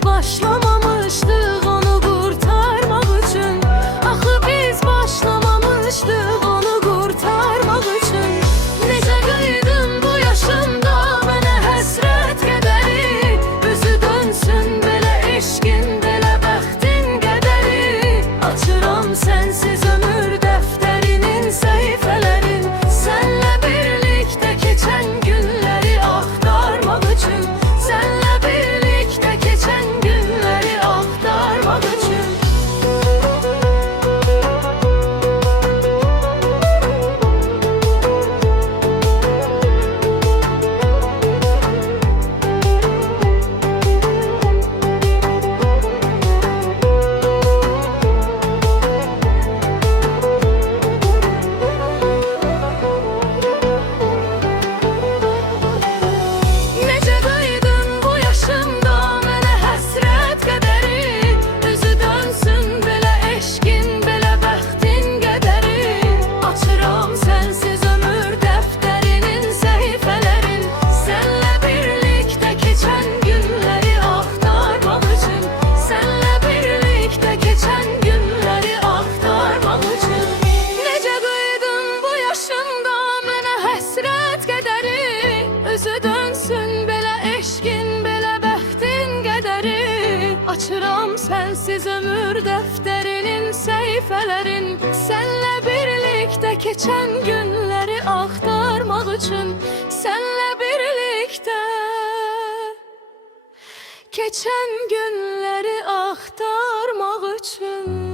biz başlamamıştık onu kurtarmak için. Axı biz başlamamıştık onu kurtarmak için. Necə qıydın bu yaşımda mənə həsrət qədəri, üzü dönsün belə eşqin, belə bəxtin qədəri. Açıram sənsiz ömür dəftərinin səhifələrin, sənlə birlikdə keçən günləri axtarmaq üçün, sənlə birlikdə keçən günləri axtarmaq üçün. Necə qıydın bu yaşımda mənə həsrət qədəri, üzü dönsün belə eşqin, belə bəxtin qədəri. Açıram sənsiz ömür dəftərinin səhifələrin, sənlə birlikdə keçən günləri axtarmaq üçün, sənlə birlikdə keçən günləri axtarmaq üçün. Necə qıydın bu yaşımda mənə həsrət qədəri, üzü dönsün belə eşqin, belə bəxtin qədəri. Açıram sənsiz ömür dəftərinin səhifələrin, sənlə birlikdə keçən günləri axtarmaq üçün, sənlə birlikdə keçən günləri axtarmaq üçün.